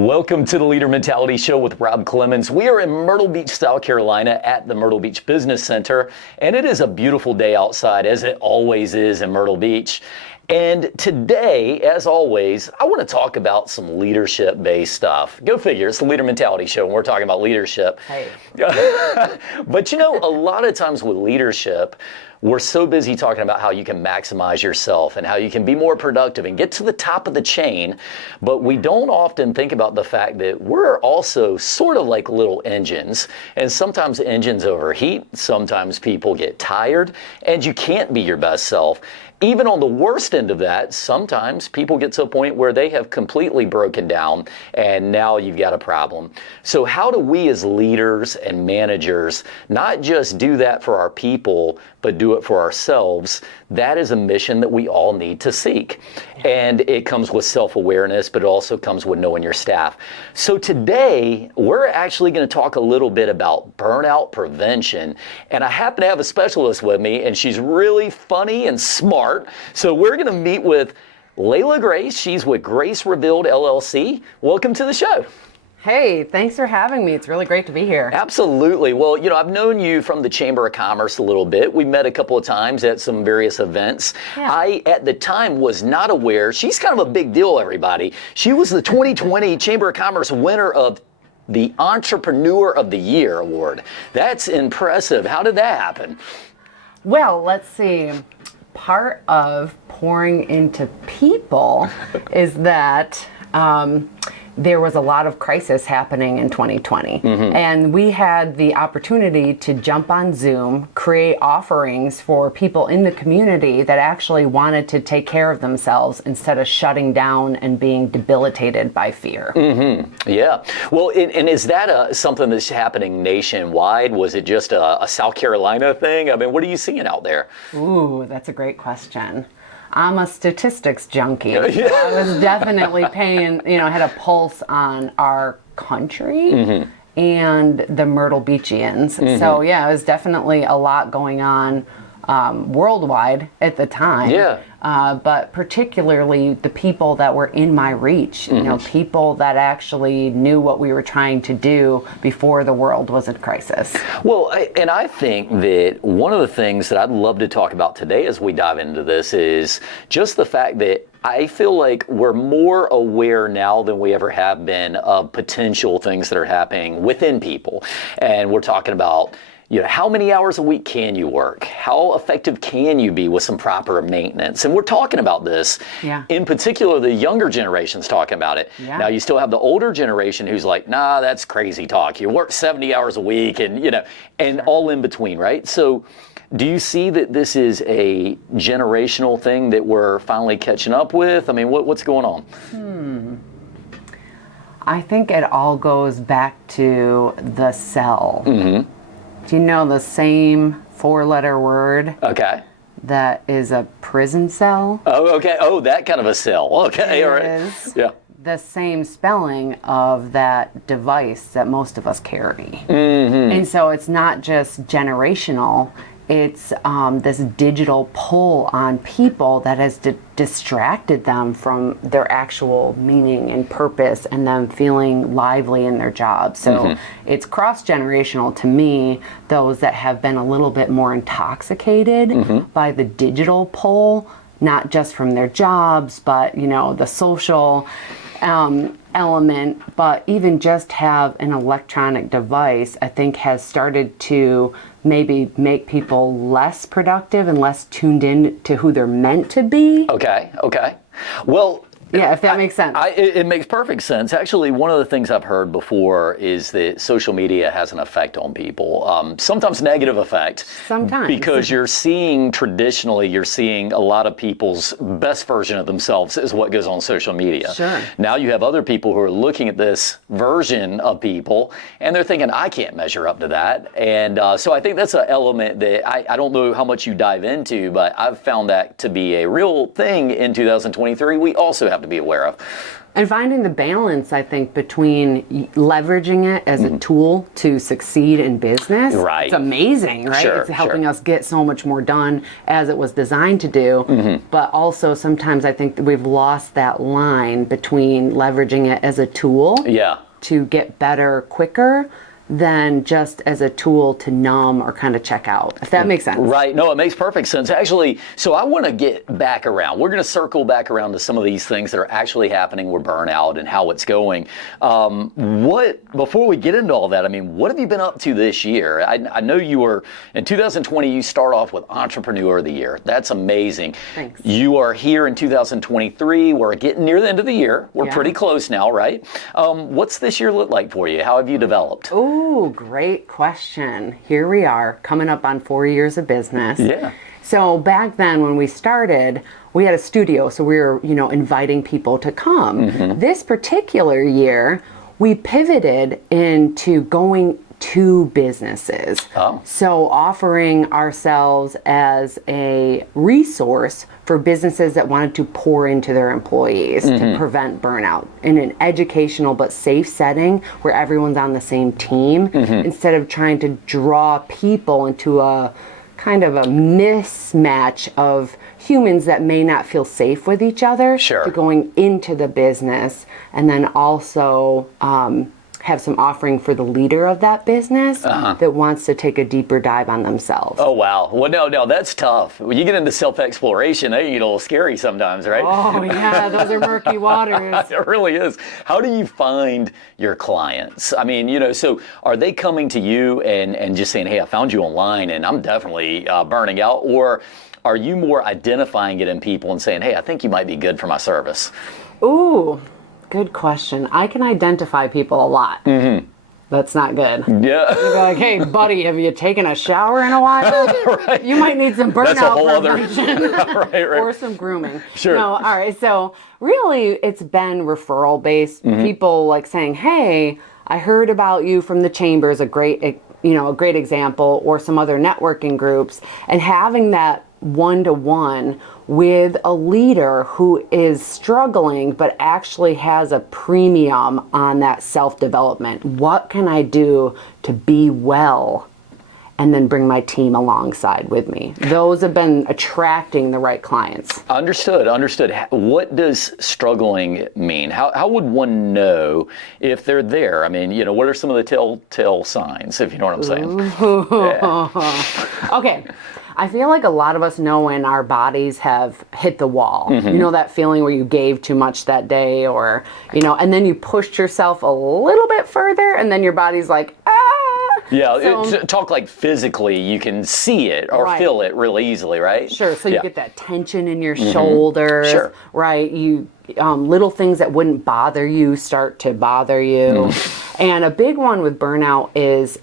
Welcome to the Leader Mentality Show with Rob Clemens. We are in Myrtle Beach, South Carolina at the Myrtle Beach Business Center, and it is a beautiful day outside, as it always is in Myrtle Beach. And today, as always, I want to talk about some leadership-based stuff. Go figure, it's the Leader Mentality Show, and we're talking about leadership. Hey. But you know, a lot of times with leadership, we're so busy talking about how you can maximize yourself and how you can be more productive and get to the top of the chain, but we don't often think about the fact that we're also sort of like little engines, and sometimes engines overheat, sometimes people get tired, and you can't be your best self. Even on the worst end of that, sometimes people get to a point where they have completely broken down and now you've got a problem. So how do we as leaders and managers not just do that for our people, but do it for ourselves? That is a mission that we all need to seek. And it comes with self-awareness, but it also comes with knowing your staff. So today, we're actually going to talk a little bit about burnout prevention. And I happen to have a specialist with me, and she's really funny and smart. So we're going to meet with Layla Grace. She's with Grace Revealed LLC. Welcome to the show. Hey, thanks for having me. It's really great to be here. Absolutely. Well, you know, I've known you from the Chamber of Commerce a little bit. We met a couple of times at some various events. Yeah. I, at the time, was not aware. She's kind of a big deal, everybody. She was the 2020 Chamber of Commerce winner of the Entrepreneur of the Year award. That's impressive. How did that happen? Well, let's see. Part of pouring into people is that there was a lot of crisis happening in 2020. And we had the opportunity to jump on Zoom, create offerings for people in the community that actually wanted to take care of themselves instead of shutting down and being debilitated by fear. Yeah. Well, and is that something that's happening nationwide? Was it just a South Carolina thing? I mean, what are you seeing out there? Ooh, that's a great question. I'm a statistics junkie. So I was definitely paying, had a pulse on our country and the Myrtle Beachians. So yeah, it was definitely a lot going on worldwide at the time. Yeah. But particularly the people that were in my reach, people that actually knew what we were trying to do before the world was in crisis. Well, and I think that one of the things that I'd love to talk about today as we dive into this is just the fact that I feel like we're more aware now than we ever have been of potential things that are happening within people. And we're talking about, how many hours a week can you work? How effective can you be with some proper maintenance? And we're talking about this. Yeah. In particular, the younger generation's talking about it. Yeah. Now, you still have the older generation who's like, nah, that's crazy talk. You work 70 hours a week and, and all in between, right? So do you see that this is a generational thing that we're finally catching up with? I mean, what's going on? I think it all goes back to the cell. Do you know the same four-letter word Okay. that is a prison cell? Oh, okay. Oh, that kind of a cell. Okay, all right. Is Yeah. the same spelling of that device that most of us carry. And so it's not just generational, it's this digital pull on people that has distracted them from their actual meaning and purpose and them feeling lively in their job. So it's cross-generational to me, those that have been a little bit more intoxicated by the digital pull, not just from their jobs, but the social element, but even just have an electronic device, I think has started to maybe make people less productive and less tuned in to who they're meant to be. Okay. Well, Yeah, if that makes sense. It makes perfect sense. Actually, one of the things I've heard before is that social media has an effect on people, sometimes negative effect. Sometimes. Because you're seeing a lot of people's best version of themselves is what goes on social media. Sure. Now you have other people who are looking at this version of people and they're thinking, I can't measure up to that. And so I think that's an element that I don't know how much you dive into, but I've found that to be a real thing in 2023. We also have have to be aware of. And finding the balance, I think, between leveraging it as a tool to succeed in business. Right. It's amazing, right? Sure, it's helping us get so much more done as it was designed to do. But also sometimes I think that we've lost that line between leveraging it as a tool to get better quicker than just as a tool to numb or kind of check out, if that makes sense. Right. No, it makes perfect sense. Actually, so I want to get back around. We're going to circle back around to some of these things that are actually happening with burnout and how it's going. Before we get into all that, I mean, what have you been up to this year? I know you were, in 2020, you start off with Entrepreneur of the Year. That's amazing. Thanks. You are here in 2023. We're getting near the end of the year. We're pretty close now, right? What's this year look like for you? How have you developed? Ooh, great question. Here we are, coming up on 4 years of business. Yeah. So back then when we started, we had a studio, so we were, inviting people to come. This particular year, we pivoted into going to businesses. Oh. So offering ourselves as a resource for businesses that wanted to pour into their employees to prevent burnout in an educational but safe setting where everyone's on the same team instead of trying to draw people into a kind of a mismatch of humans that may not feel safe with each other to going into the business, and then also have some offering for the leader of that business that wants to take a deeper dive on themselves. Oh, wow. Well, no, that's tough. When you get into self-exploration, they get a little scary sometimes, right? Oh, yeah, those are murky waters. It really is. How do you find your clients? I mean, so are they coming to you and just saying, hey, I found you online and I'm definitely burning out? Or are you more identifying it in people and saying, hey, I think you might be good for my service? Ooh. Good question. I can identify people a lot. That's not good. Yeah. You'd be like, hey, buddy, have you taken a shower in a while? Right. You might need some That's a burnout whole prevention. right. Or some grooming. Sure. No, all right. So really, it's been referral based. People like saying, hey, I heard about you from the Chamber is a great example, or some other networking groups, and having that one-to-one with a leader who is struggling but actually has a premium on that self-development. What can I do to be well? And then bring my team alongside with me. Those have been attracting the right clients. Understood. What does struggling mean? How would one know if they're there? I mean, what are some of the telltale signs, if you know what I'm saying? Yeah. Okay. I feel like a lot of us know when our bodies have hit the wall. You know that feeling where you gave too much that day, or, and then you pushed yourself a little bit further and then your body's like, ah. Yeah, talk like physically, you can see it or feel it really easily, right? Sure, so you get that tension in your shoulders, right? You little things that wouldn't bother you start to bother you. And a big one with burnout is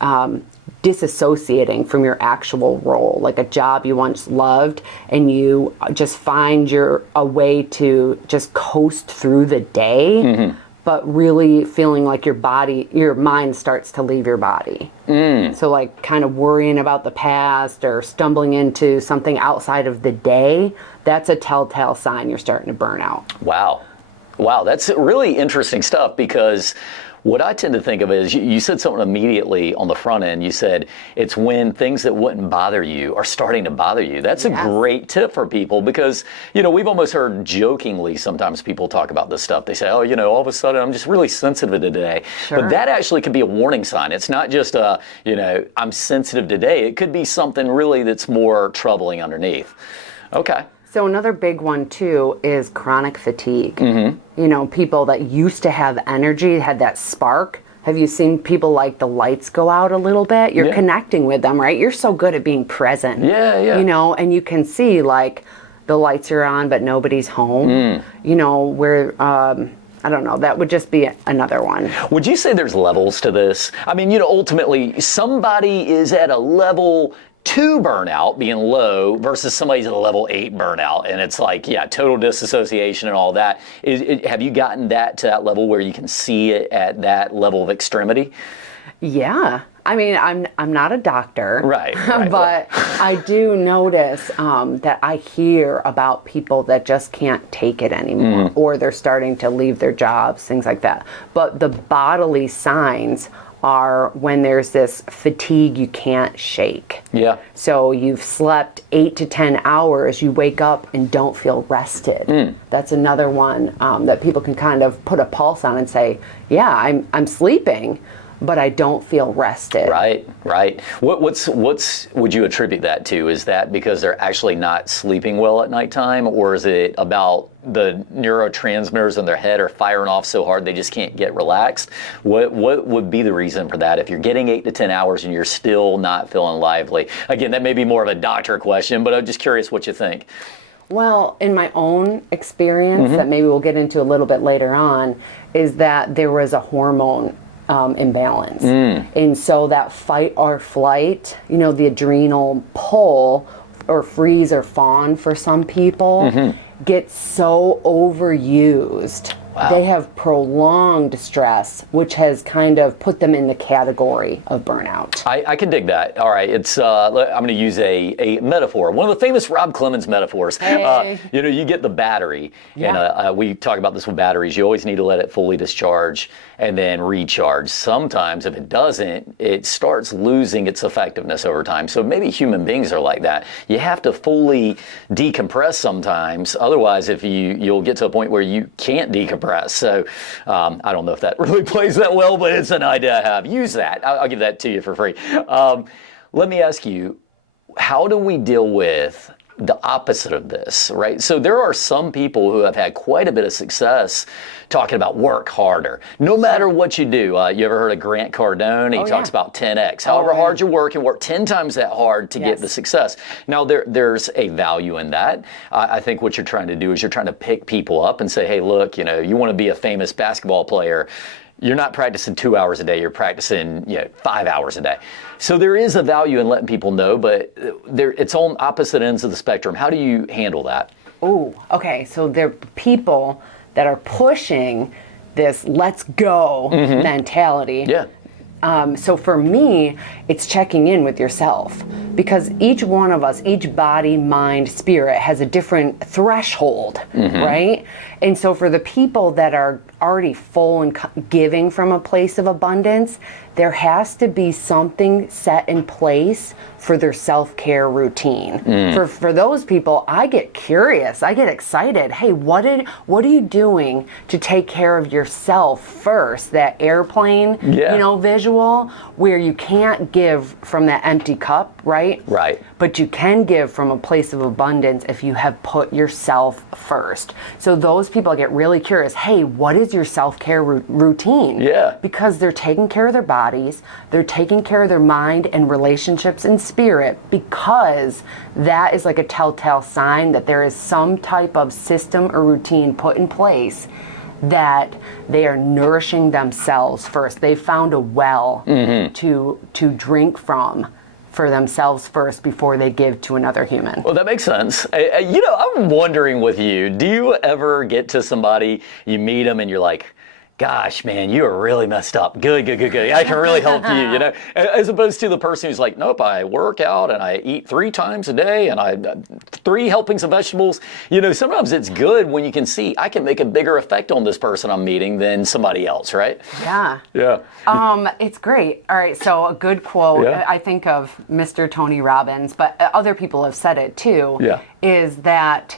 disassociating from your actual role, like a job you once loved, and you just find a way to just coast through the day, but really feeling like your mind starts to leave your body. So like kind of worrying about the past or stumbling into something outside of the day, that's a telltale sign you're starting to burn out. Wow, that's really interesting stuff, because what I tend to think of is, you said something immediately on the front end. You said it's when things that wouldn't bother you are starting to bother you. That's a great tip for people, because, we've almost heard jokingly sometimes people talk about this stuff. They say, oh, all of a sudden I'm just really sensitive today. Sure. But that actually could be a warning sign. It's not just, I'm sensitive today. It could be something really that's more troubling underneath. Okay. So another big one too is chronic fatigue. People that used to have energy, had that spark. Have you seen people like the lights go out a little bit? You're connecting with them, right? You're so good at being present. Yeah. And you can see like the lights are on, but nobody's home. Where I don't know, that would just be another one. Would you say there's levels to this? I mean, ultimately somebody is at a level 2 burnout, being low, versus somebody's at a level 8 burnout, and it's like, total disassociation and all that. Have you gotten that to that level where you can see it at that level of extremity? Yeah. I mean, I'm not a doctor, Right. but I do notice that I hear about people that just can't take it anymore, or they're starting to leave their jobs, things like that. But the bodily signs are when there's this fatigue you can't shake. Yeah. So you've slept 8 to 10 hours, you wake up and don't feel rested. That's another one that people can kind of put a pulse on and say, yeah, I'm sleeping, but I don't feel rested. Right. What's would you attribute that to? Is that because they're actually not sleeping well at nighttime, or is it about the neurotransmitters in their head are firing off so hard they just can't get relaxed? What would be the reason for that? If you're getting 8 to 10 hours and you're still not feeling lively, again, that may be more of a doctor question, but I'm just curious what you think. Well, in my own experience, that maybe we'll get into a little bit later on, is that there was a hormone imbalance. And so that fight or flight, the adrenal pull or freeze or fawn for some people gets so overused. Wow. They have prolonged stress, which has kind of put them in the category of burnout. I can dig that. All right, it's I'm going to use a metaphor. One of the famous Rob Clemens metaphors. Hey. You get the battery, and we talk about this with batteries. You always need to let it fully discharge and then recharge. Sometimes, if it doesn't, it starts losing its effectiveness over time. So maybe human beings are like that. You have to fully decompress sometimes. Otherwise, if you'll get to a point where you can't decompress. So I don't know if that really plays that well, but it's an idea I have. Use that. I'll give that to you for free. Let me ask you, how do we deal with the opposite of this, right? So there are some people who have had quite a bit of success talking about work harder. No matter what you do. You ever heard of Grant Cardone? He talks about 10x. However hard you work, and work 10 times that hard to get the success. Now, there's a value in that. I think what you're trying to do is you're trying to pick people up and say, hey, look, you want to be a famous basketball player. You're not practicing 2 hours a day, you're practicing 5 hours a day. So there is a value in letting people know, but it's on opposite ends of the spectrum. How do you handle that? Oh, okay. So there are people that are pushing this let's go mentality. Yeah. So for me, it's checking in with yourself, because each one of us, each body, mind, spirit has a different threshold, right? And so for the people that are already full and giving from a place of abundance, there has to be something set in place for their self-care routine. For those people, I get curious, I get excited. Hey, what are you doing to take care of yourself first? That airplane, visual where you can't give from that empty cup, right? Right. But you can give from a place of abundance if you have put yourself first. So those people get really curious. Hey, what is your self-care routine? Yeah. Because they're taking care of their bodies, they're taking care of their mind and relationships and spirit, because that is like a telltale sign that there is some type of system or routine put in place that they are nourishing themselves first. They found a well to drink from for themselves first before they give to another human. Well, that makes sense. I'm wondering with you, do you ever get to somebody, you meet them and you're like, gosh, man, you are really messed up. Good. I can really help you, as opposed to the person who's like, nope, I work out and I eat 3 times a day and I 3 helpings of vegetables. Sometimes it's good when you can see I can make a bigger effect on this person I'm meeting than somebody else, right? Yeah. Yeah. It's great. All right, so a good quote, I think of Mr. Tony Robbins, but other people have said it too, is that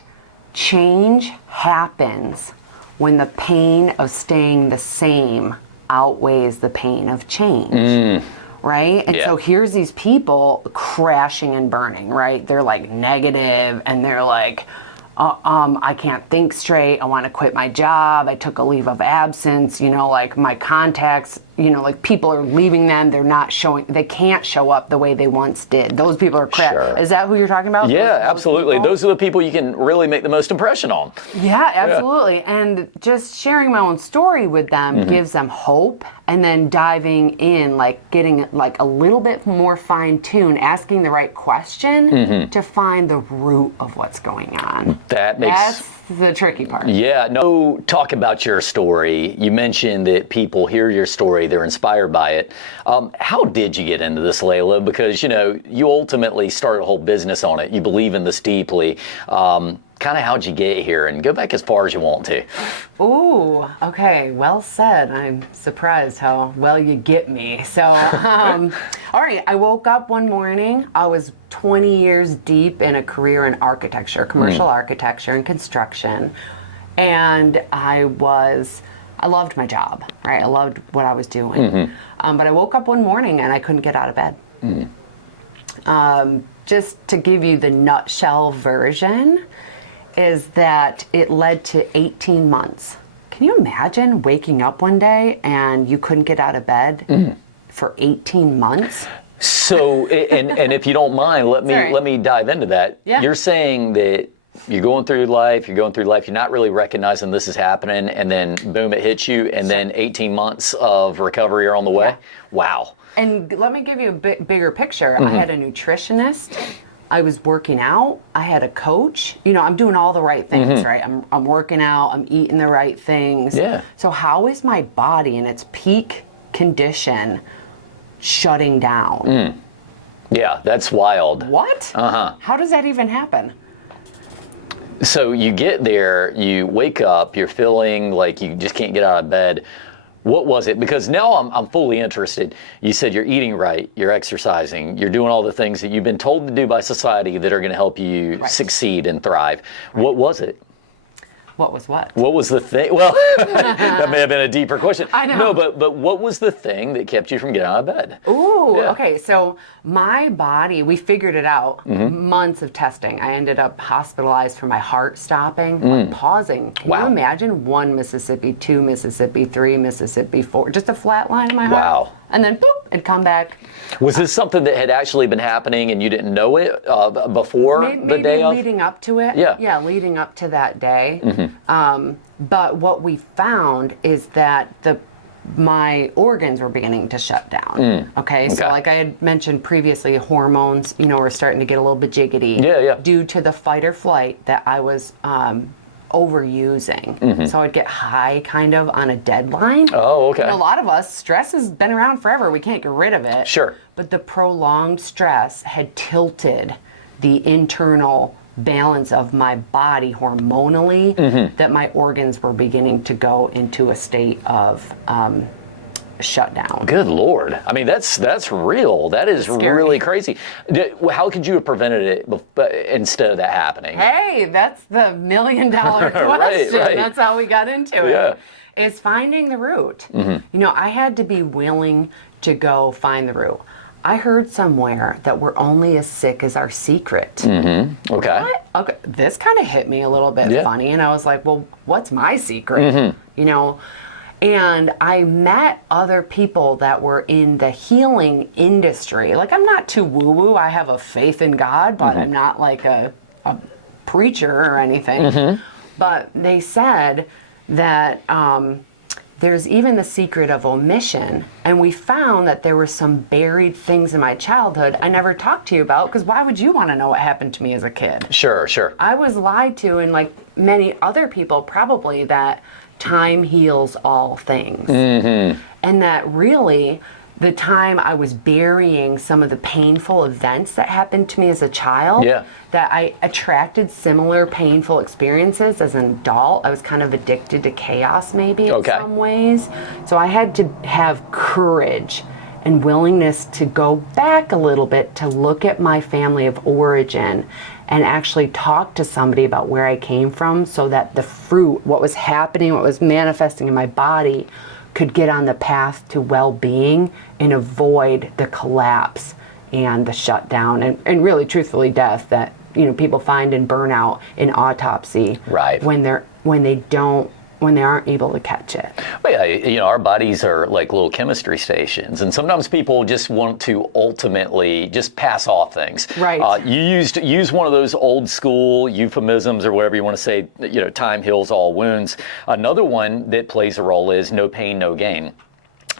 change happens when the pain of staying the same outweighs the pain of change, right? And so here's these people crashing and burning, right? They're like negative and they're like, I can't think straight. I want to quit my job. I took a leave of absence. Like my contacts, like people are leaving them. They're not showing, they can't show up the way they once did. Those people are crap. Sure. Is that who you're talking about? Yeah, absolutely. Those are the people you can really make the most impression on. Yeah, absolutely. Yeah. And just sharing my own story with them gives them hope. And then diving in, like getting like a little bit more fine-tuned, asking the right question to find the root of what's going on. That's the tricky part. Yeah, talk about your story. You mentioned that people hear your story, they're inspired by it. How did you get into this, Layla? Because, you ultimately started a whole business on it. You believe in this deeply. Kind of how'd you get here? And go back as far as you want to. Ooh, okay, well said. I'm surprised how well you get me. So, all right, I woke up one morning. I was 20 years deep in a career in architecture, commercial architecture and construction. And I loved my job, right? I loved what I was doing. But I woke up one morning and I couldn't get out of bed. Just to give you the nutshell version, is that it led to 18 months. Can you imagine waking up one day and you couldn't get out of bed for 18 months? So, and if you don't mind, let me dive into that. Yeah. You're saying that you're going through life, you're not really recognizing this is happening, and then boom, it hits you, and then 18 months of recovery are on the way? Yeah. Wow. And let me give you a bit bigger picture. I had a nutritionist. I was working out. I had a coach. I'm doing all the right things, right? I'm working out. I'm eating the right things. Yeah. So how is my body in its peak condition shutting down? Yeah, that's wild. What? How does that even happen? So you get there, you wake up, you're feeling like you just can't get out of bed. What was it? Because now I'm fully interested. You said you're eating right, you're exercising, you're doing all the things that you've been told to do by society that are going to help you succeed and thrive. Right. What was it? What was what? What was the thing? Well, that may have been a deeper question. I know. No, but what was the thing that kept you from getting out of bed? Ooh, Yeah. Okay. So my body, we figured it out. Months of testing. I ended up hospitalized for my heart stopping, like pausing. Can you imagine 1 Mississippi, 2 Mississippi, 3 Mississippi, 4, just a flat line in my heart? Wow. And then boop, it'd come back. Was this something that had actually been happening and you didn't know it before the day of? Maybe leading up to it. Yeah. Yeah, leading up to that day. But what we found is that my organs were beginning to shut down. Okay, so like I had mentioned previously, hormones, were starting to get a little bit jiggity. Yeah. Due to the fight or flight that I was overusing. So I'd get high kind of on a deadline. Oh, okay. And a lot of us, stress has been around forever. We can't get rid of it. Sure. But the prolonged stress had tilted the internal balance of my body hormonally, that my organs were beginning to go into a state of shutdown. Good Lord. I mean, that's real. That is really crazy. How could you have prevented it instead of that happening? Hey, that's the $1 million question. Right. That's how we got into it. Yeah. Is finding the root. I had to be willing to go find the root. I heard somewhere that we're only as sick as our secret. Okay. What? Okay, this kind of hit me a little bit funny, and I was like, well, what's my secret? And I met other people that were in the healing industry. Like, I'm not too woo-woo. I have a faith in God, but I'm not like a preacher or anything. But they said that there's even the secret of omission. And we found that there were some buried things in my childhood I never talked to you about, because why would you want to know what happened to me as a kid? Sure. I was lied to, and like many other people probably, that time heals all things. And that really, the time I was burying some of the painful events that happened to me as a child, that I attracted similar painful experiences as an adult. I was kind of addicted to chaos maybe in some ways. So I had to have courage and willingness to go back a little bit to look at my family of origin and actually talk to somebody about where I came from, so that the fruit, what was happening, what was manifesting in my body, could get on the path to well-being and avoid the collapse and the shutdown and really truthfully death that people find in burnout, in autopsy, when they aren't able to catch it. Well, yeah, our bodies are like little chemistry stations, and sometimes people just want to ultimately just pass off things. Right. You use one of those old school euphemisms or whatever you want to say. Time heals all wounds. Another one that plays a role is no pain, no gain.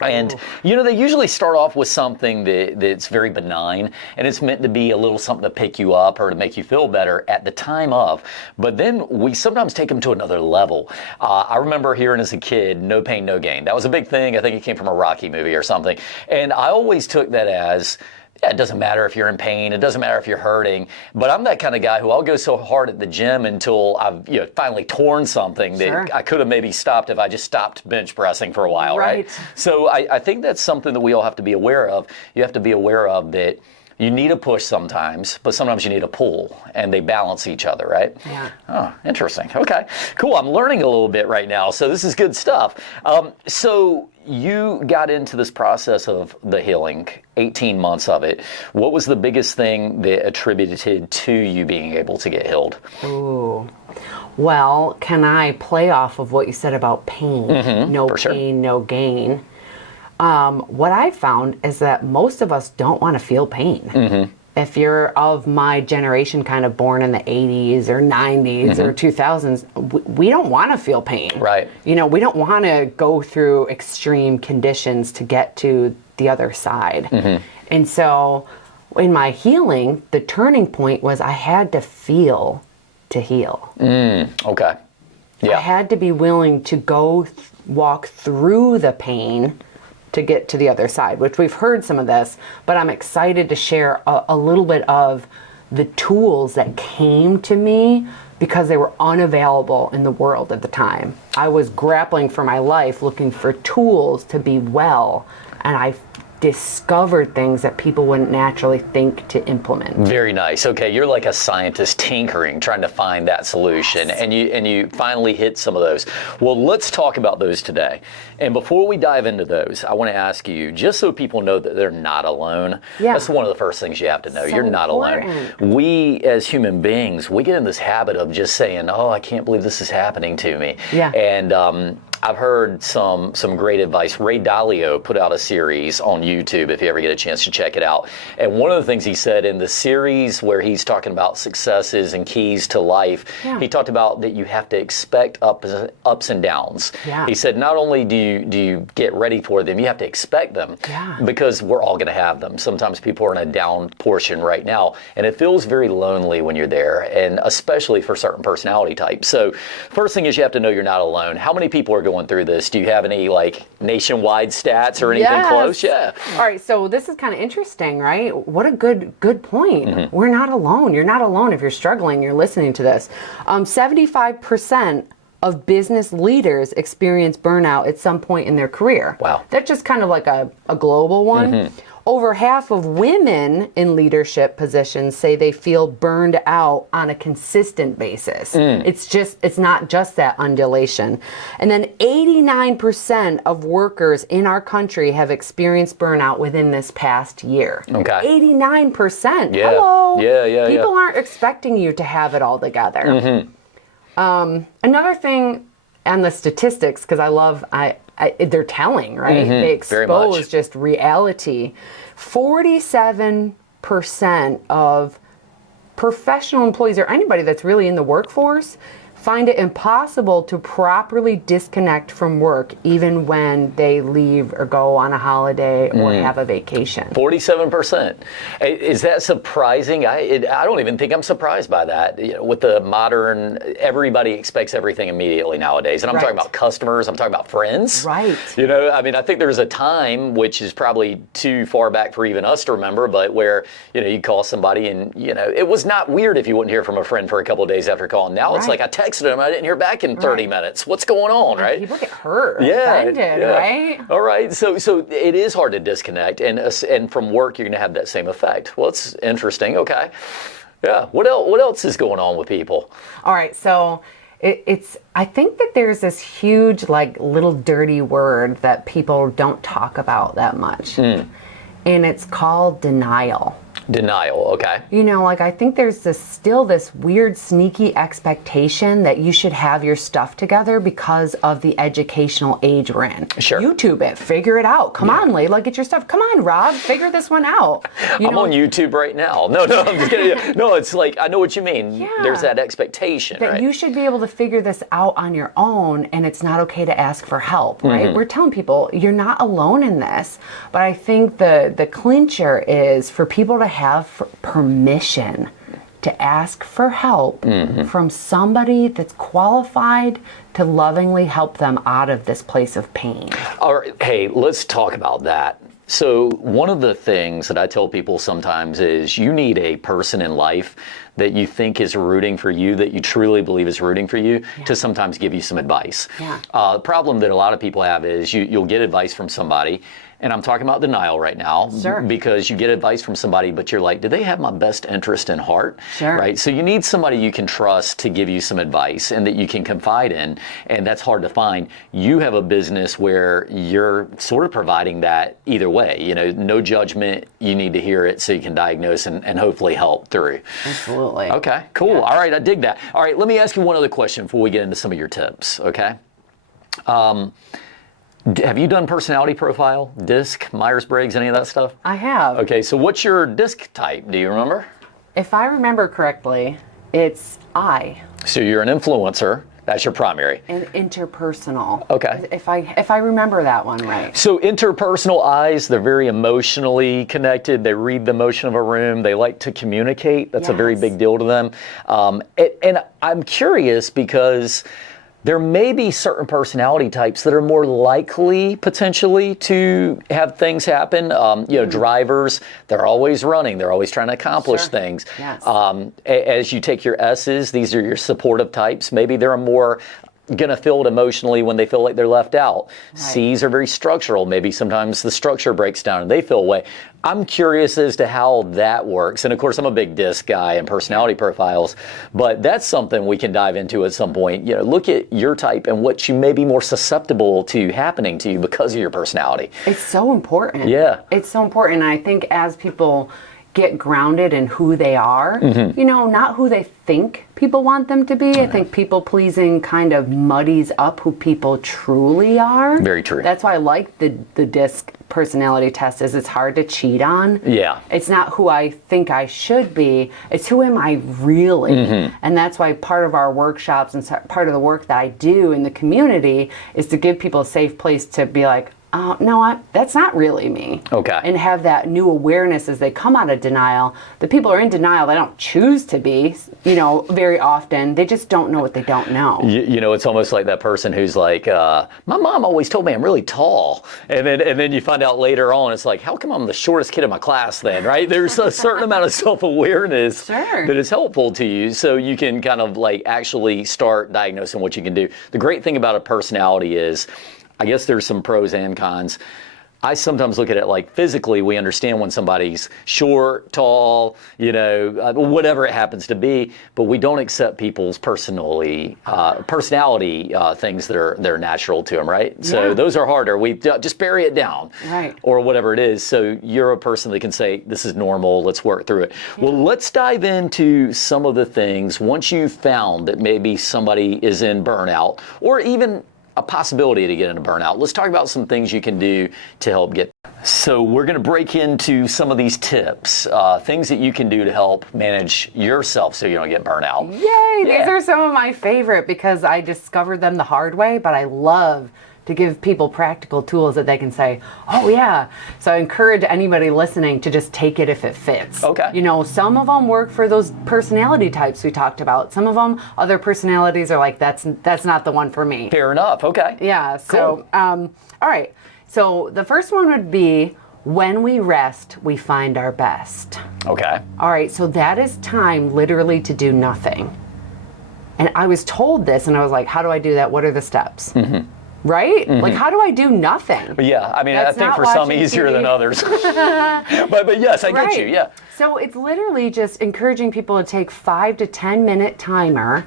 And, you know, they usually start off with something that's very benign, and it's meant to be a little something to pick you up or to make you feel better at the time of. But then we sometimes take them to another level. I remember hearing as a kid, no pain, no gain. That was a big thing. I think it came from a Rocky movie or something. And I always took that as, yeah, it doesn't matter if you're in pain. It doesn't matter if you're hurting. But I'm that kind of guy who I'll go so hard at the gym until I've finally torn something that I could have maybe stopped if I just stopped bench pressing for a while, right? So I think that's something that we all have to be aware of. You have to be aware of that you need a push sometimes, but sometimes you need a pull, and they balance each other, right? Yeah. Oh, interesting. Okay, cool. I'm learning a little bit right now, so this is good stuff. So you got into this process of the healing, 18 months of it. What was the biggest thing that attributed to you being able to get healed? Ooh. Well, can I play off of what you said about pain? No pain, no gain. What I found is that most of us don't want to feel pain. If you're of my generation, kind of born in the 80s or 90s or 2000s, we don't want to feel pain. Right. You know, we don't want to go through extreme conditions to get to the other side. And so in my healing, the turning point was I had to feel to heal. Okay. Yeah. I had to be willing to go walk through the pain to get to the other side, which we've heard some of this, but I'm excited to share a little bit of the tools that came to me because they were unavailable in the world at the time. I was grappling for my life, looking for tools to be well, and I discovered things that people wouldn't naturally think to implement. Very nice. Okay, you're like a scientist tinkering, trying to find that solution, and you finally hit some of those. Well, let's talk about those today. And before we dive into those, I want to ask you, just so people know that they're not alone. That's one of the first things you have to know. You're not alone. We as human beings, we get in this habit of just saying, "Oh, I can't believe this is happening to me." And I've heard some great advice. Ray Dalio put out a series on YouTube, if you ever get a chance to check it out. And one of the things he said in the series where he's talking about successes and keys to life, he talked about that you have to expect ups and downs. He said not only do you get ready for them, you have to expect them because we're all going to have them. Sometimes people are in a down portion right now, and it feels very lonely when you're there, and especially for certain personality types. So first thing is you have to know you're not alone. How many people are going through this? Do you have any like nationwide stats or anything close? Yeah. All right, so this is kind of interesting, right? What a good point. We're not alone. You're not alone if you're struggling, you're listening to this. 75% of business leaders experience burnout at some point in their career. Wow. That's just kind of like a global one. Over half of women in leadership positions say they feel burned out on a consistent basis. It's not just that undulation. And then 89% of workers in our country have experienced burnout within this past year. 89%. Hello. People aren't expecting you to have it all together. Another thing on the statistics, because I love, they're telling, right? They expose just reality. 47% of professional employees or anybody that's really in the workforce find it impossible to properly disconnect from work even when they leave or go on a holiday or have a vacation. 47%. Is that surprising? I don't even think I'm surprised by that. You know, with the modern, everybody expects everything immediately nowadays. And I'm talking about customers, I'm talking about friends. You know, I mean, I think there's a time, which is probably too far back for even us to remember, but where, you know, you call somebody and, you know, it was not weird if you wouldn't hear from a friend for a couple of days after calling. Now it's like I texted him, I didn't hear back in 30 minutes. What's going on, right? People get hurt, offended, right? All right, so it is hard to disconnect, and from work you're going to have that same effect. Well, it's interesting. Okay, yeah. What else is going on with people? All right, so it's I think that there's this huge like little dirty word that people don't talk about that much, and it's called denial. Denial, okay. You know, like I think there's still this weird sneaky expectation that you should have your stuff together because of the educational age we're in. Sure. YouTube it, figure it out. Come on, Layla, get your stuff. Come on, Rob, figure this one out. I'm on YouTube right now. No, I'm just kidding. No, it's like, I know what you mean. Yeah. There's that expectation, that right? you should be able to figure this out on your own, and it's not okay to ask for help, right? We're telling people you're not alone in this. But I think the clincher is for people to have permission to ask for help from somebody that's qualified to lovingly help them out of this place of pain. All right, hey, let's talk about that. So one of the things that I tell people sometimes is you need a person in life that you think is rooting for you, that you truly believe is rooting for you, to sometimes give you some advice. The problem that a lot of people have is you'll get advice from somebody, and I'm talking about denial right now, because you get advice from somebody, but you're like, do they have my best interest in heart? Right? So you need somebody you can trust to give you some advice and that you can confide in, and that's hard to find. You have a business where you're sort of providing that either way. You know, no judgment, you need to hear it so you can diagnose and hopefully help through. Absolutely. Okay, cool. All right, I dig that. All right, let me ask you one other question before we get into some of your tips, okay? Have you done personality profile, DISC, Myers-Briggs, any of that stuff? I have. Okay, so what's your DISC type? Do you remember? If I remember correctly, it's I. So you're an influencer. That's your primary. And interpersonal. Okay. If I remember that one right. So interpersonal eyes, they're very emotionally connected. They read the emotion of a room. They like to communicate. That's a very big deal to them. And I'm curious because there may be certain personality types that are more likely potentially to have things happen. You know, drivers, they're always running. They're always trying to accomplish things. Yes. As you take your S's, these are your supportive types. Maybe they're more going to feel it emotionally when they feel like they're left out. C's are very structural. Maybe sometimes the structure breaks down and they feel away. I'm curious as to how that works. And of course, I'm a big DISC guy and personality profiles, but that's something we can dive into at some point. You know, look at your type and what you may be more susceptible to happening to you because of your personality. It's so important. Yeah. It's so important. I think as people get grounded in who they are, you know, not who they think people want them to be. I think people pleasing kind of muddies up who people truly are. Very true. That's why I like the DISC personality test, is it's hard to cheat on. Yeah. It's not who I think I should be, it's who am I really. And that's why part of our workshops and part of the work that I do in the community is to give people a safe place to be like, oh, no, that's not really me. Okay. And have that new awareness as they come out of denial. The people are in denial, they don't choose to be, you know, very often. They just don't know what they don't know. You know, it's almost like that person who's like, my mom always told me I'm really tall. And then you find out later on, it's like, how come I'm the shortest kid in my class then, right? There's a certain amount of self-awareness that is helpful to you. So you can kind of like actually start diagnosing what you can do. The great thing about a personality is, I guess there's some pros and cons. I sometimes look at it like physically, we understand when somebody's short, tall, you know, whatever it happens to be, but we don't accept people's personality things that are natural to them, right? So those are harder. We just bury it down, or whatever it is. So you're a person that can say, this is normal, let's work through it. Well, let's dive into some of the things once you've found that maybe somebody is in burnout, or even a possibility to get into burnout. Let's talk about some things you can do to help get. So we're going to break into some of these tips, things that you can do to help manage yourself so you don't get burnout. Yay! These are some of my favorite because I discovered them the hard way, but I love to give people practical tools that they can say, oh yeah. So I encourage anybody listening to just take it if it fits. Okay. You know, some of them work for those personality types we talked about. Some of them, other personalities are like, that's not the one for me. Fair enough. Okay. Yeah. So, all right. So the first one would be, when we rest, we find our best. Okay. All right. So that is time literally to do nothing. And I was told this and I was like, how do I do that? What are the steps? Right? Like, how do I do nothing? Yeah, I mean, I think for some easier than others. but yes, I get you, yeah. So it's literally just encouraging people to take 5 to 10 minute timer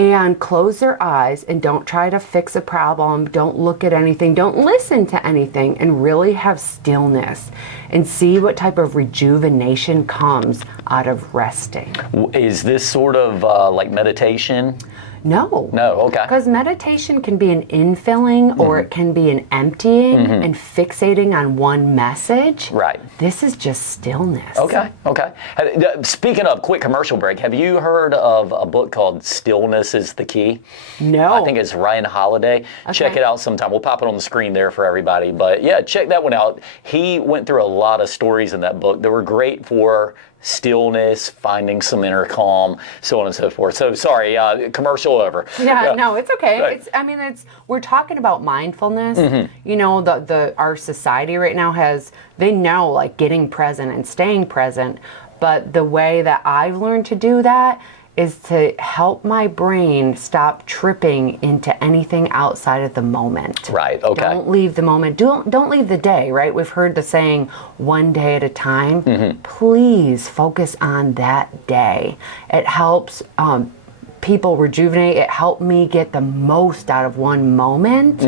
and close their eyes and don't try to fix a problem. Don't look at anything. Don't listen to anything, and really have stillness and see what type of rejuvenation comes out of resting. Is this sort of like meditation? No. No, okay. Because meditation can be an infilling or it can be an emptying and fixating on one message. Right. This is just stillness. Okay. Speaking of, quick commercial break, have you heard of a book called Stillness is the Key? No. I think it's Ryan Holiday. Okay. Check it out sometime. We'll pop it on the screen there for everybody. But yeah, check that one out. He went through a lot of stories in that book that were great for stillness, finding some inner calm, so on and so forth. So sorry, commercial over. Yeah, no, it's okay. Right. We're talking about mindfulness. You know, our society right now they know like getting present and staying present, but the way that I've learned to do that is to help my brain stop tripping into anything outside of the moment. Right, okay. Don't leave the moment. Don't leave the day, right? We've heard the saying, one day at a time. Please focus on that day. It helps people rejuvenate. It helped me get the most out of one moment,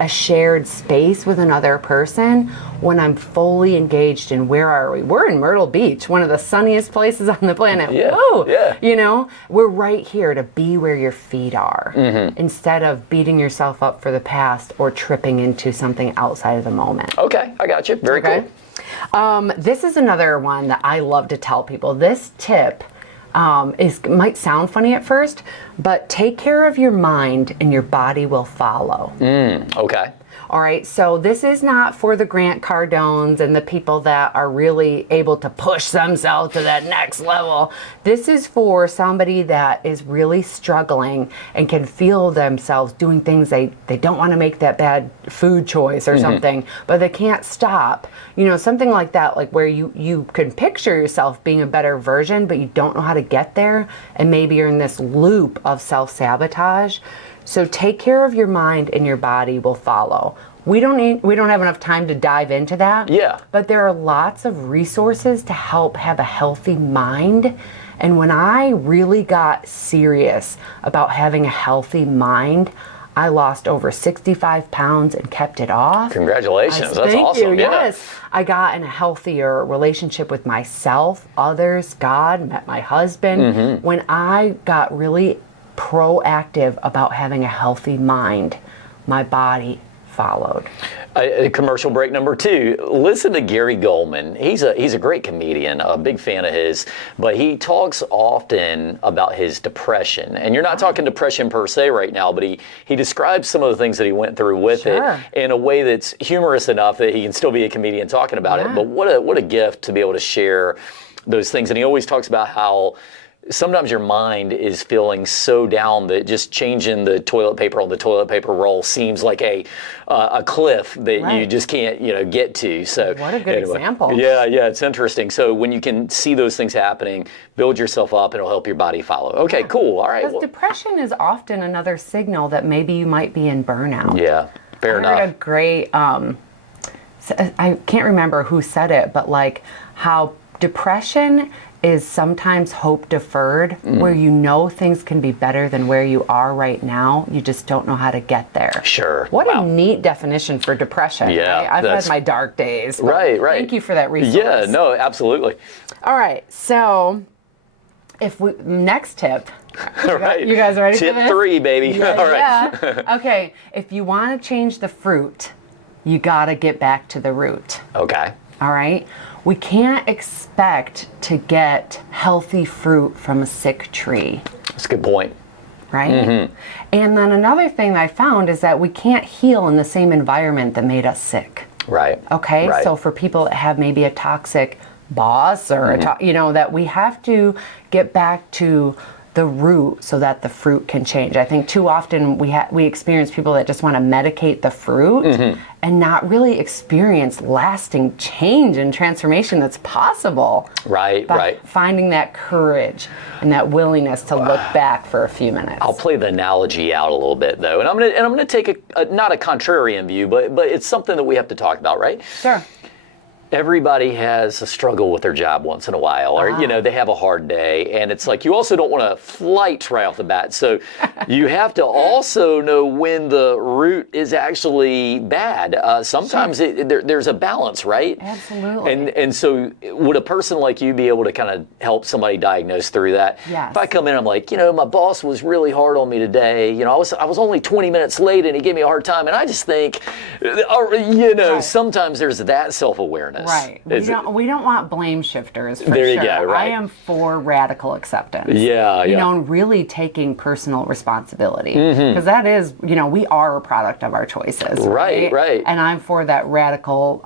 a shared space with another person, when I'm fully engaged in where are we? We're in Myrtle Beach, one of the sunniest places on the planet. Yeah, Woo! yeah. You know, we're right here to be where your feet are instead of beating yourself up for the past or tripping into something outside of the moment. Okay, I got you. Very Okay. cool. This is another one that I love to tell people. This tip might sound funny at first, but take care of your mind and your body will follow. Okay. All right, so this is not for the Grant Cardones and the people that are really able to push themselves to that next level. This is for somebody that is really struggling and can feel themselves doing things they don't want to make that bad food choice or something, but they can't stop. You know, something like that, like where you can picture yourself being a better version, but you don't know how to get there, and maybe you're in this loop of self-sabotage. So take care of your mind and your body will follow. We don't have enough time to dive into that. Yeah. But there are lots of resources to help have a healthy mind. And when I really got serious about having a healthy mind, I lost over 65 pounds and kept it off. Congratulations. That's Thank awesome. you. Yeah. Yes. I got in a healthier relationship with myself, others, God, met my husband. When I got really proactive about having a healthy mind, my body followed. Commercial break number 2. Listen to Gary Goldman. He's a great comedian, a big fan of his, but he talks often about his depression. And you're not talking depression per se right now, but he describes some of the things that he went through with it in a way that's humorous enough that he can still be a comedian talking about it. But what a gift to be able to share those things. And he always talks about how sometimes your mind is feeling so down that just changing the toilet paper on the toilet paper roll seems like a cliff that you just can't get to. So what a good example. Yeah, it's interesting. So when you can see those things happening, build yourself up and it'll help your body follow. Okay, cool. All right. Because depression is often another signal that maybe you might be in burnout. Yeah, fair enough. I heard a great, I can't remember who said it, but like how depression is sometimes hope deferred, where you know things can be better than where you are right now. You just don't know how to get there. Sure. What a neat definition for depression. Yeah. Right? I've had my dark days. Right. Thank you for that resource. Yeah, no, absolutely. All right, so next tip. All right. You guys ready Tip for this? 3, baby. Yeah, All right. yeah. Okay, if you want to change the fruit, you got to get back to the root. Okay. All right? We can't expect to get healthy fruit from a sick tree. That's a good point. Right? And then another thing I found is that we can't heal in the same environment that made us sick. Right. Okay? Right. So for people that have maybe a toxic boss or that we have to get back to the root so that the fruit can change. I think too often we experience people that just want to medicate the fruit and not really experience lasting change and transformation that's possible. Right, by finding that courage and that willingness to look back for a few minutes. I'll play the analogy out a little bit though, and I'm gonna take not a contrarian view, but it's something that we have to talk about, right? Sure. everybody has a struggle with their job once in a while, or they have a hard day, and it's like you also don't want to flight right off the bat. So you have to also know when the root is actually bad. Sometimes there's a balance, right? Absolutely. And so would a person like you be able to kind of help somebody diagnose through that? Yes. If I come in, I'm like, my boss was really hard on me today. I was only 20 minutes late, and he gave me a hard time, and I just think, sometimes there's that self-awareness. Right. We don't want blame shifters, for there sure. You go, right. I am for radical acceptance. Yeah. And really taking personal responsibility. Because that is, we are a product of our choices. Right. And I'm for that radical,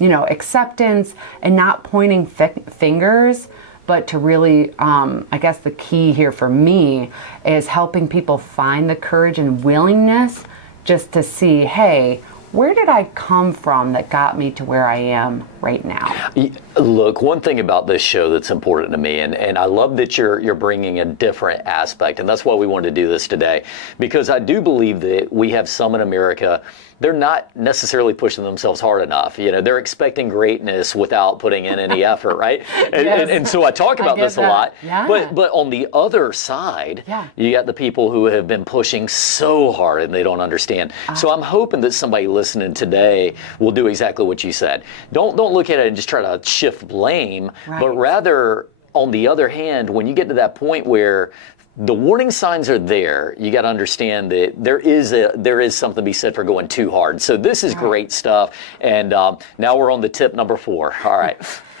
acceptance and not pointing fingers, but to really, I guess the key here for me is helping people find the courage and willingness just to see, hey, where did I come from that got me to where I am right now? Look, one thing about this show that's important to me, and I love that you're bringing a different aspect, and that's why we wanted to do this today, because I do believe that we have some in America, they're not necessarily pushing themselves hard enough. They're expecting greatness without putting in any effort, right? And so I talk about this a lot. Yeah. But on the other side, you got the people who have been pushing so hard and they don't understand. So I'm hoping that somebody listening today will do exactly what you said. Don't look at it and just try to shift blame, but rather, on the other hand, when you get to that point where the warning signs are there, you got to understand that there is something to be said for going too hard. So this is great stuff. And now we're on the tip number 4. All right.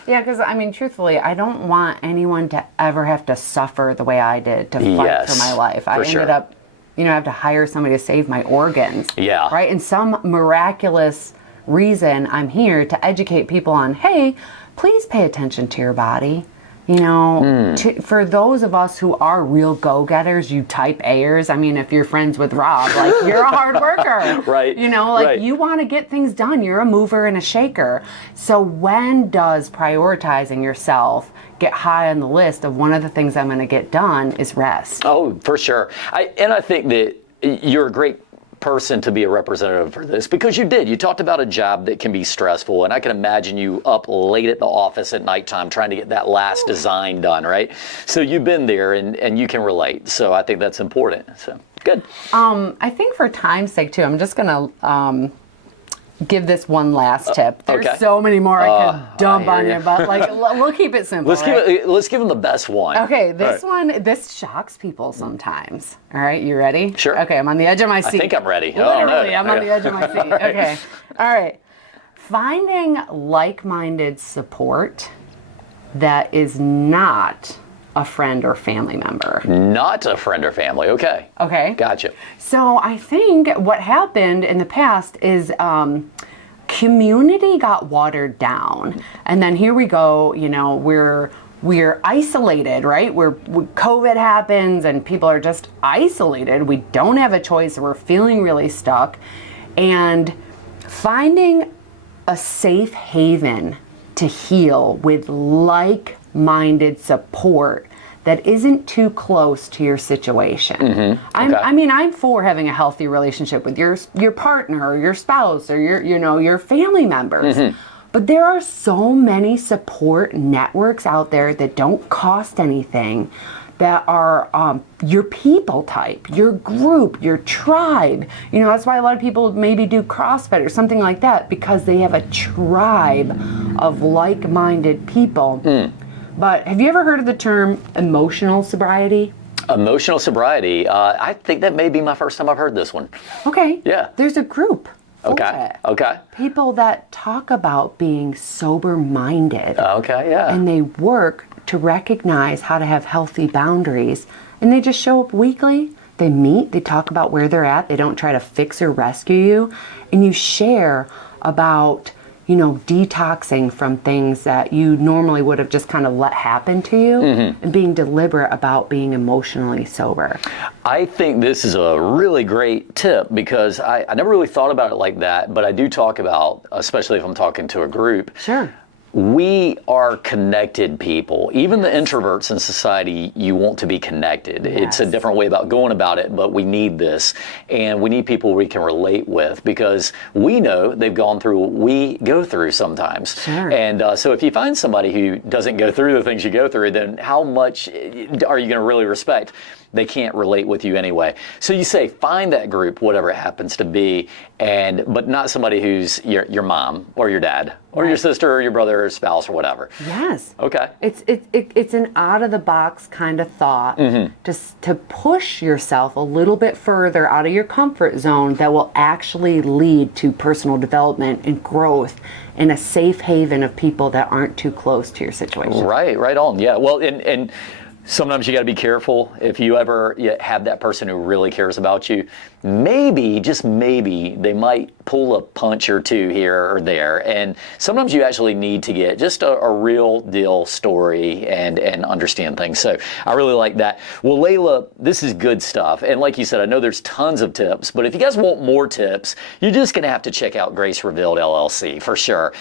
Yeah, because truthfully, I don't want anyone to ever have to suffer the way I did to fight for my life. I ended up, I have to hire somebody to save my organs. Yeah. Right? And some miraculous reason I'm here to educate people on, hey, please pay attention to your body. For those of us who are real go-getters, you type A'ers, if you're friends with Rob, you're a hard worker. Right. You want to get things done. You're a mover and a shaker. So when does prioritizing yourself get high on the list of one of the things I'm going to get done is rest? Oh, for sure. I think that you're a great person to be a representative for this, because you talked about a job that can be stressful, and I can imagine you up late at the office at nighttime trying to get that last design done, right? So you've been there and you can relate. So I think that's important. So good. I think for time's sake too, I'm just gonna give this one last tip. There's so many more I could dump on you, but we'll keep it simple. Let's give them the best one. Okay, this shocks people sometimes. All right, you ready? Sure. Okay, I'm on the edge of my seat. I think I'm ready. Literally, I'm on the edge of my seat. Okay. All right. Finding like-minded support that is not a friend or family member. Not a friend or family. Okay. Gotcha. So I think what happened in the past is community got watered down, and then here we go. We're isolated, right? COVID happens and people are just isolated. We don't have a choice. We're feeling really stuck, and finding a safe haven to heal with like-minded support that isn't too close to your situation. I'm for having a healthy relationship with your partner or your spouse or your family members. But there are so many support networks out there that don't cost anything, that are your people type, your group, your tribe. That's why a lot of people maybe do CrossFit or something like that, because they have a tribe of like-minded people. But have you ever heard of the term emotional sobriety? Emotional sobriety. I think that may be my first time I've heard this one. Okay. Yeah. There's a group. Okay. People that talk about being sober-minded. Okay, yeah. And they work to recognize how to have healthy boundaries. And they just show up weekly. They meet, they talk about where they're at. They don't try to fix or rescue you. And you share about, detoxing from things that you normally would have just kind of let happen to you, and being deliberate about being emotionally sober. I think this is a really great tip, because I never really thought about it like that, but I do talk about, especially if I'm talking to a group. Sure. we are connected people. Even the introverts in society, you want to be connected. Yes. It's a different way about going about it, but we need this. And we need people we can relate with because we know they've gone through what we go through sometimes. Sure. And so if you find somebody who doesn't go through the things you go through, then how much are you going to really respect? They can't relate with you anyway. So you say, find that group, whatever it happens to be, but not somebody who's your mom or your dad or your sister or your brother or spouse or whatever. Yes. Okay. It's an out of the box kind of thought to push yourself a little bit further out of your comfort zone that will actually lead to personal development and growth in a safe haven of people that aren't too close to your situation. Right on. Yeah. Well, and sometimes you got to be careful if you ever have that person who really cares about you. Maybe, just maybe, they might pull a punch or two here or there. And sometimes you actually need to get just a real deal story and understand things. So I really like that. Well, Layla, this is good stuff. And like you said, I know there's tons of tips, but if you guys want more tips, you're just going to have to check out Grace Revealed LLC for sure.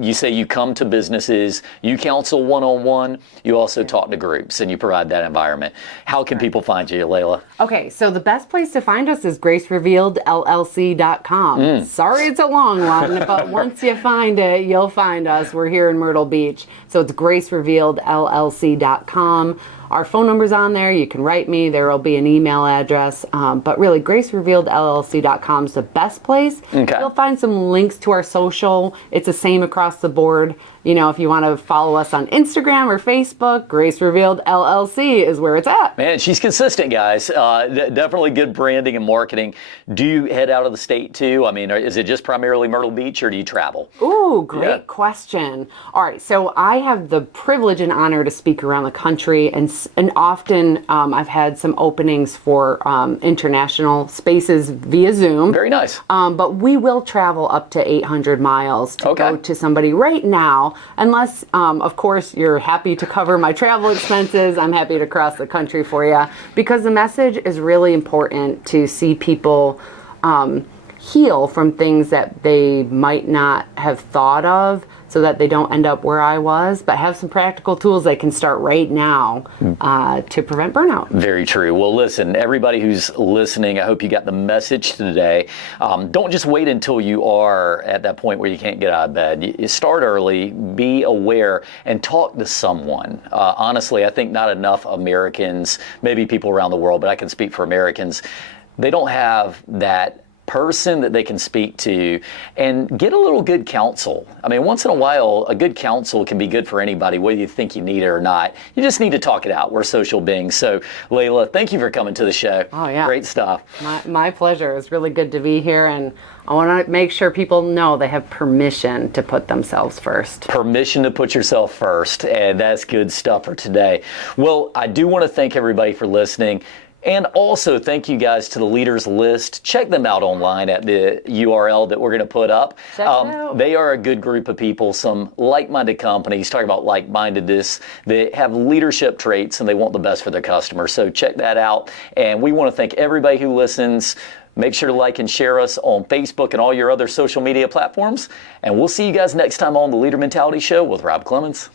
You say you come to businesses, you counsel one-on-one, you also talk to groups, and you provide that environment. How can people find you, Layla? Okay, so the best place to find us is gracerevealedllc.com. Sorry it's a long one, but once you find it, you'll find us. We're here in Myrtle Beach. So it's gracerevealedllc.com. Our phone number's on there. You can write me. There will be an email address. But really, gracerevealedllc.com is the best place. Okay. You'll find some links to our social. It's the same across the board. You know, if you want to follow us on Instagram or Facebook, Grace Revealed LLC is where it's at. Man, she's consistent, guys. Definitely good branding and marketing. Do you head out of the state too? I mean, is it just primarily Myrtle Beach or do you travel? Ooh, great question. All right, so I have the privilege and honor to speak around the country, and often I've had some openings for international spaces via Zoom. Very nice. But we will travel up to 800 miles to go to somebody right now, unless, of course, you're happy to cover my travel expenses. I'm happy to cross the country for you, because the message is really important to see people heal from things that they might not have thought of, so that they don't end up where I was, but have some practical tools they can start right now to prevent burnout. Very true. Well, listen, everybody who's listening, I hope you got the message today. Don't just wait until you are at that point where you can't get out of bed. You start early, be aware, and talk to someone. Honestly, I think not enough Americans, maybe people around the world, but I can speak for Americans, they don't have that person that they can speak to and get a little good counsel. I mean, once in a while, a good counsel can be good for anybody, whether you think you need it or not. You just need to talk it out. We're social beings. So, Layla, thank you for coming to the show. Oh, yeah. Great stuff. My pleasure. It's really good to be here, and I want to make sure people know they have permission to put themselves first. Permission to put yourself first, and that's good stuff for today. Well, I do want to thank everybody for listening. And also, thank you guys to the Leaders List. Check them out online at the URL that we're going to put up. Check it out. They are a good group of people, some like-minded companies, talking about like-mindedness, that have leadership traits and they want the best for their customers. So check that out. And we want to thank everybody who listens. Make sure to like and share us on Facebook and all your other social media platforms. And we'll see you guys next time on the Leader Mentality Show with Rob Clemens.